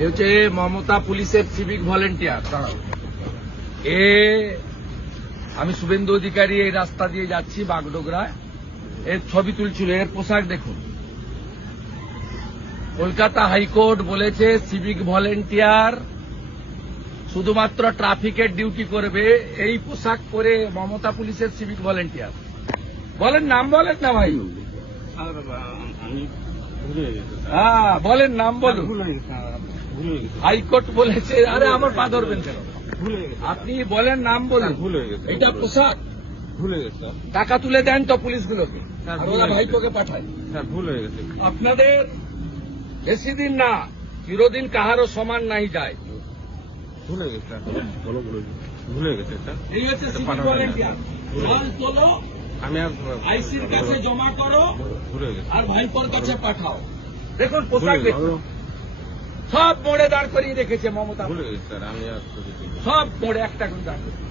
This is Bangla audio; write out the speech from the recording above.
এ হচ্ছে মমতা পুলিশের সিভিক ভলেন্টিয়ার। আমি শুভেন্দু অধিকারী এই রাস্তা দিয়ে যাচ্ছি বাগডোগরায়, এর ছবি তুলছিল। এর পোশাক দেখুন। কলকাতা হাইকোর্ট বলেছে সিভিক ভলেন্টিয়ার শুধুমাত্র ট্রাফিকের ডিউটি করবে। এই পোশাক পরে মমতা পুলিশের সিভিক ভলেন্টিয়ার। বলেন নাম, বলেন না ভাই। হ্যাঁ বলেন নাম বলুন। হাইকোর্ট বলেছে। আরে আমার পা ধরবেন কেন? আপনি বলেন নাম বলুন। এটা পোশাক ভুলে গেছে টাকা তুলে দেন তো পুলিশগুলোকে, ওরা ভাইপোকে পাঠায়। স্যার, ভুল হয়ে গেছে। আপনাদের বেশি দিন না, চিরদিন কাহারও সমান নাই যায়। ভুলে গেছে স্যার, ভুলে গেছে স্যার। এই হচ্ছে সিভিক ভলেন্টিয়ার। মাল তোলো, আমি আর আইসির কাছে জমা করো, ভুলে গেছি। আর ভাইপোর কাছে পাঠাও। দেখুন পোশাক দেখুন, সব মোড়ে দাঁড় করিয়ে রেখেছে মমতা। ভুলে গেছি স্যার, আমি আর সব মোড়ে একটা করে দাঁড় করিয়ে।